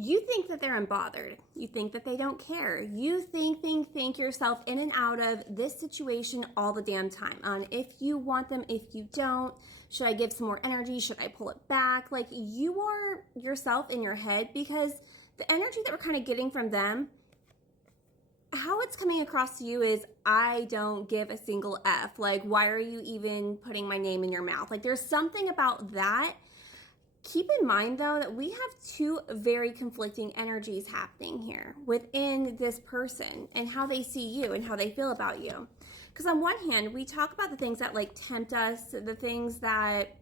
You think that they're unbothered. You think that they don't care. You think yourself in and out of this situation all the damn time on if you want them, if you don't. Should I give some more energy? Should I pull it back? Like, you are yourself in your head, because the energy that we're kind of getting from them, how it's coming across to you is, I don't give a single F. Like, why are you even putting my name in your mouth? Like, there's something about that. Keep in mind, though, that we have two very conflicting energies happening here within this person and how they see you and how they feel about you. Because on one hand, we talk about the things that like tempt us, the things that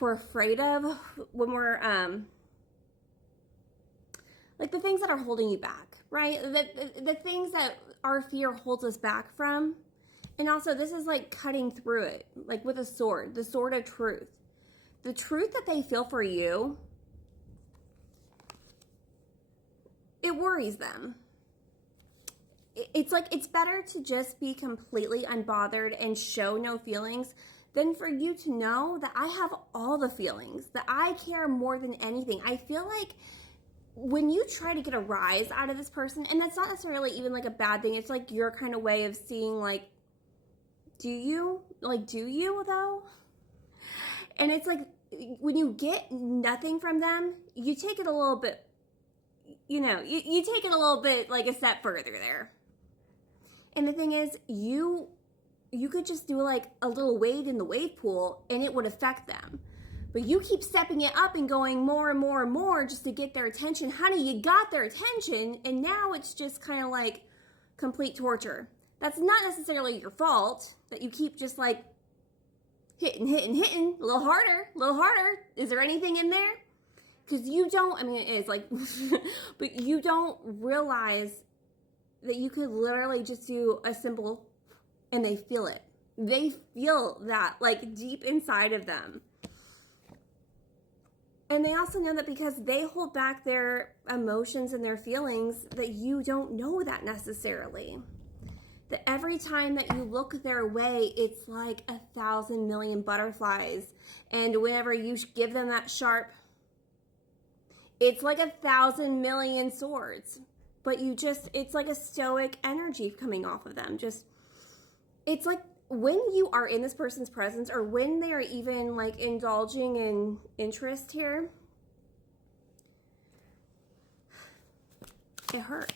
we're afraid of when we're, like the things that are holding you back, right? The things that our fear holds us back from. And also, this is like cutting through it, like with a sword, the sword of truth. The truth that they feel for you, it worries them. It's like, it's better to just be completely unbothered and show no feelings than for you to know that I have all the feelings, that I care more than anything. I feel like when you try to get a rise out of this person, and that's not necessarily even like a bad thing, it's like your kind of way of seeing like, do you though? And it's like, when you get nothing from them, you take it a little bit, you take it a little bit like a step further there. And the thing is, you could just do like a little wade in the wave pool and it would affect them. But you keep stepping it up and going more and more and more just to get their attention. Honey, you got their attention, and now it's just kind of like complete torture. That's not necessarily your fault that you keep just like hitting, a little harder. Is there anything in there? Because you don't, I mean, it is like, but you don't realize that you could literally just do a simple, and they feel it. They feel that like deep inside of them. And they also know that because they hold back their emotions and their feelings, that you don't know that necessarily. That every time that you look their way, it's like 1,000 million butterflies. And whenever you give them that sharp, it's like 1,000 million swords. But it's like a stoic energy coming off of them. It's like when you are in this person's presence, or when they are even like indulging in interest here, it hurts.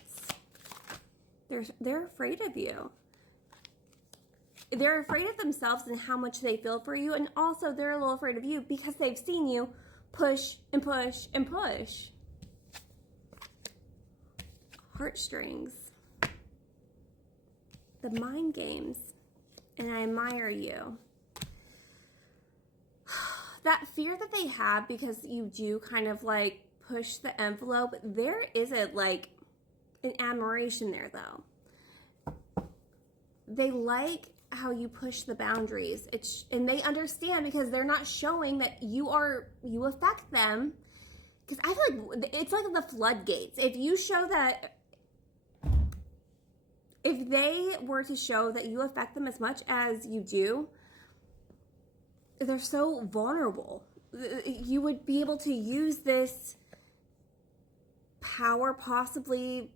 They're afraid of you. They're afraid of themselves and how much they feel for you. And also they're a little afraid of you because they've seen you push and push and push. Heartstrings. The mind games. And I admire you. That fear that they have because you do kind of like push the envelope, there isn't like an admiration there though. They like how you push the boundaries. And they understand because they're not showing that you affect them. Because I feel like it's like the floodgates. If you show that, if they were to show that you affect them as much as you do, they're so vulnerable. You would be able to use this power possibly.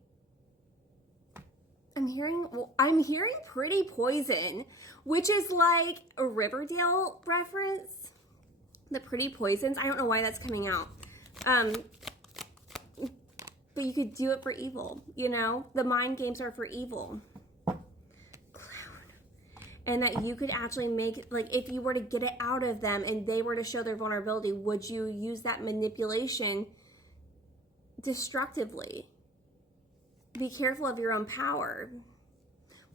I'm hearing pretty poison, which is like a Riverdale reference. The pretty poisons. I don't know why that's coming out. But you could do it for evil, The mind games are for evil. Clown. And that you could actually make, like, if you were to get it out of them and they were to show their vulnerability, would you use that manipulation destructively? Be careful of your own power.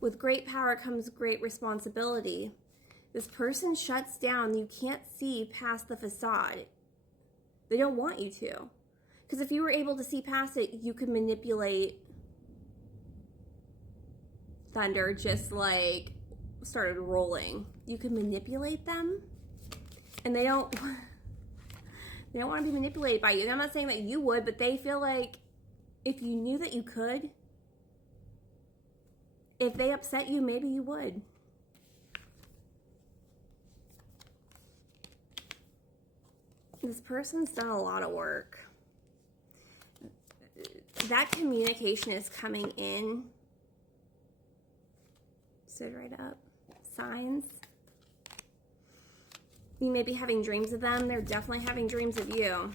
With great power comes great responsibility. This person shuts down. You can't see past the facade. They don't want you to. Because if you were able to see past it, you could manipulate thunder just like started rolling. You could manipulate them. And they don't want to be manipulated by you. And I'm not saying that you would, but they feel like if you knew that you could, if they upset you, maybe you would. This person's done a lot of work. that communication is coming in. Stood right up. Signs. You may be having dreams of them. They're definitely having dreams of you.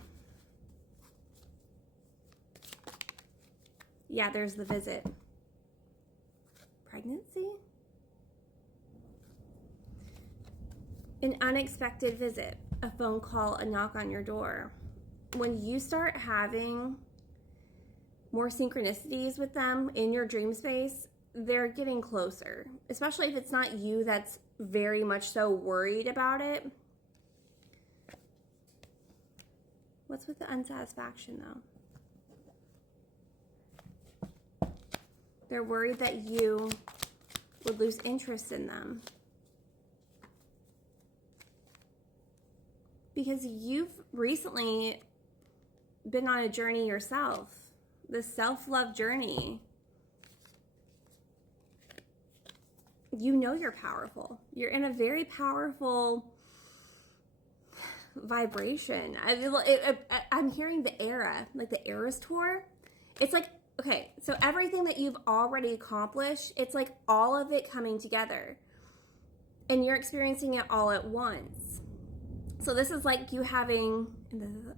Yeah, there's the visit. Pregnancy? An unexpected visit. A phone call, a knock on your door. When you start having more synchronicities with them in your dream space, they're getting closer. Especially if it's not you that's very much so worried about it. What's with the unsatisfaction though? They're worried that you would lose interest in them. Because you've recently been on a journey yourself. The self-love journey. You know you're powerful. You're in a very powerful vibration. I'm hearing the era, like the Eras tour. It's like, okay, so everything that you've already accomplished, it's like all of it coming together. And you're experiencing it all at once. So this is like you having the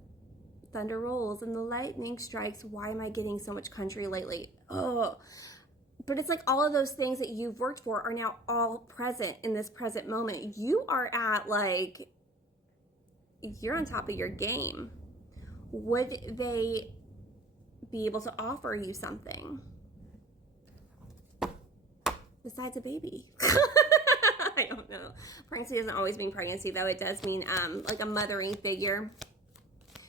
thunder rolls and the lightning strikes. Why am I getting so much country lately? Oh, but it's like all of those things that you've worked for are now all present in this present moment. You are at like, you're on top of your game. Would they be able to offer you something besides a baby? I don't know. Pregnancy doesn't always mean pregnancy, though. It does mean like a mothering figure.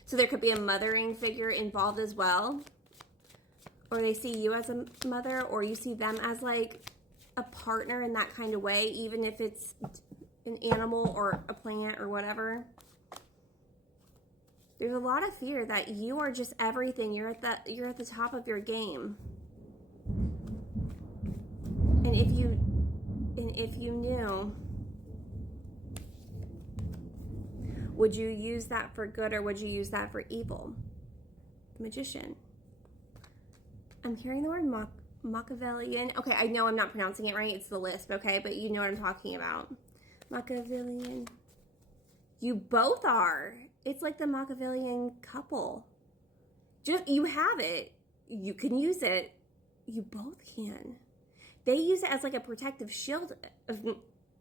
So there could be a mothering figure involved as well. Or they see you as a mother, or you see them as like a partner in that kind of way, even if it's an animal or a plant or whatever. There's a lot of fear that you are just everything. You're at the top of your game. And if you knew, would you use that for good or would you use that for evil? The Magician. I'm hearing the word Machiavellian. Okay, I know I'm not pronouncing it right. It's the lisp, okay? But you know what I'm talking about. Machiavellian. You both are. It's like the Machiavellian couple. You have it. You can use it. You both can. They use it as like a protective shield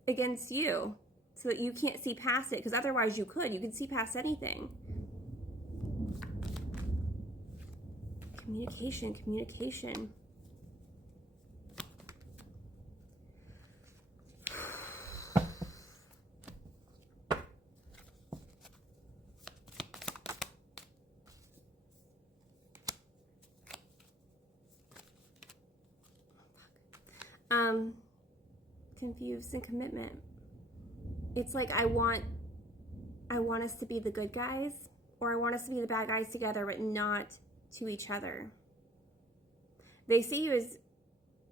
against you so that you can't see past it, because otherwise you could. You could see past anything. Communication, communication. Confused and commitment. It's like I want us to be the good guys, or I want us to be the bad guys together, but not to each other. They see you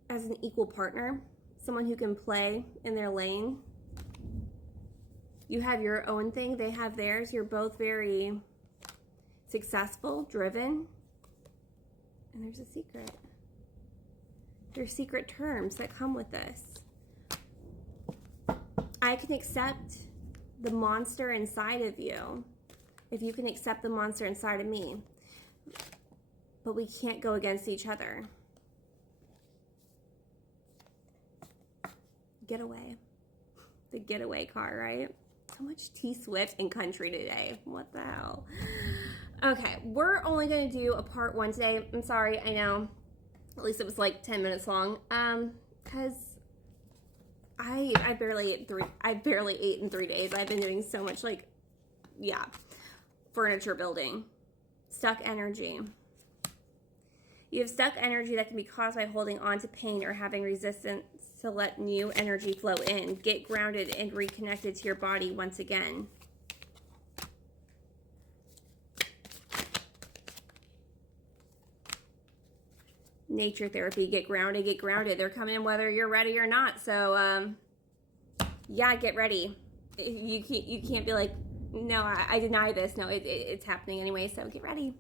as an equal partner, someone who can play in their lane. You have your own thing, they have theirs. You're both very successful, driven. And there's a secret. There's secret terms that come with this. I can accept the monster inside of you if you can accept the monster inside of me. But we can't go against each other. Getaway. The getaway car, right? So much T-Swift and country today. What the hell? Okay, we're only going to do a part 1 today. I'm sorry, I know. At least it was like 10 minutes long. Because I barely ate in 3 days. I've been doing so much, like, yeah, furniture building. Stuck energy. You have stuck energy that can be caused by holding on to pain or having resistance to let new energy flow in. Get grounded and reconnected to your body once again. Nature therapy. Get grounded, get grounded. They're coming in whether you're ready or not. So, yeah, get ready. You can't be like, no, I deny this. No, it's happening anyway, so get ready.